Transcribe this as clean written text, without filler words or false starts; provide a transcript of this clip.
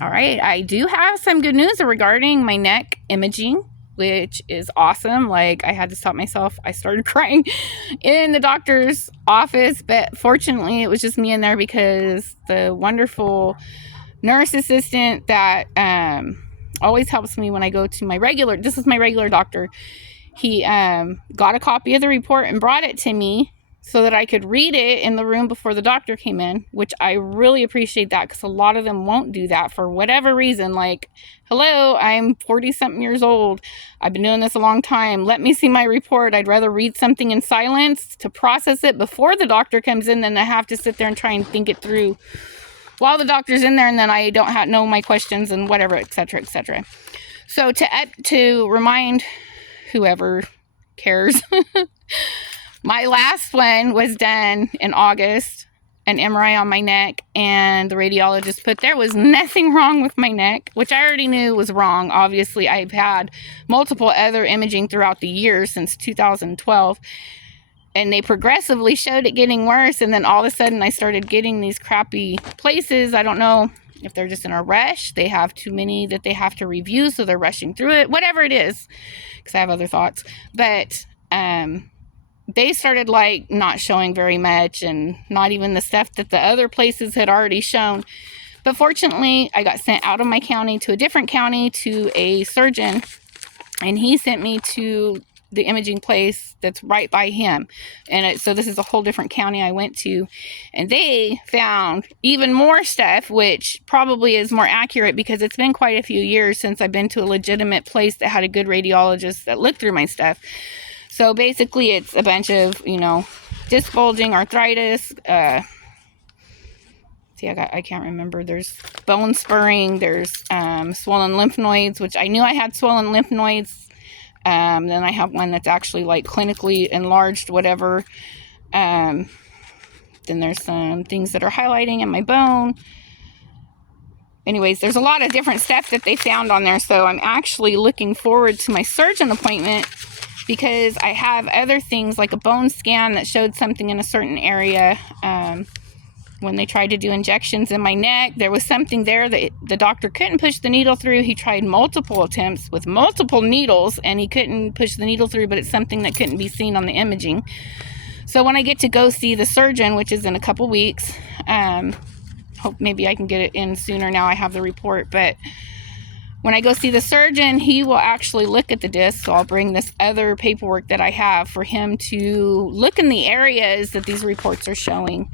All right, I do have some good news regarding my neck imaging, which is awesome. Like, I had to stop myself. I started crying in the doctor's office, but fortunately it was just me in there because the wonderful nurse assistant that always helps me when I go to my regular, this is my regular doctor. He got a copy of the report and brought it to me so that I could read it in the room before the doctor came in, which I really appreciate that, because a lot of them won't do that for whatever reason. Like, hello, I'm 40-something years old. I've been doing this a long time. Let me see my report. I'd rather read something in silence to process it before the doctor comes in than to have to sit there and try and think it through while the doctor's in there, and then I don't know my questions and whatever, etc., etc. So to remind whoever cares, my last one was done in August, an MRI on my neck, and the radiologist put there was nothing wrong with my neck, which I already knew was wrong. Obviously, I've had multiple other imaging throughout the years since 2012, and they progressively showed it getting worse, and then all of a sudden I started getting these crappy places. I don't know if they're just in a rush. They have too many that they have to review, so they're rushing through it, whatever it is, because I have other thoughts. But they started like not showing very much, and not even the stuff that the other places had already shown. But fortunately, I got sent out of my county to a different county to a surgeon, and he sent me to the imaging place that's right by him. And so this is a whole different county I went to, and they found even more stuff, which probably is more accurate because it's been quite a few years since I've been to a legitimate place that had a good radiologist that looked through my stuff. So basically it's a bunch of, disc bulging, arthritis, I can't remember. There's bone spurring, there's swollen lymph nodes, which I knew I had swollen lymph nodes. Then I have one that's actually like clinically enlarged, whatever. Then there's some things that are highlighting in my bone. Anyways, there's a lot of different stuff that they found on there. So I'm actually looking forward to my surgeon appointment, because I have other things like a bone scan that showed something in a certain area. When they tried to do injections in my neck, there was something there that the doctor couldn't push the needle through. He tried multiple attempts with multiple needles, and he couldn't push the needle through, but it's something that couldn't be seen on the imaging. So when I get to go see the surgeon, which is in a couple weeks, hope maybe I can get it in sooner now I have the report, but when I go see the surgeon, he will actually look at the disc. So I'll bring this other paperwork that I have for him to look in the areas that these reports are showing.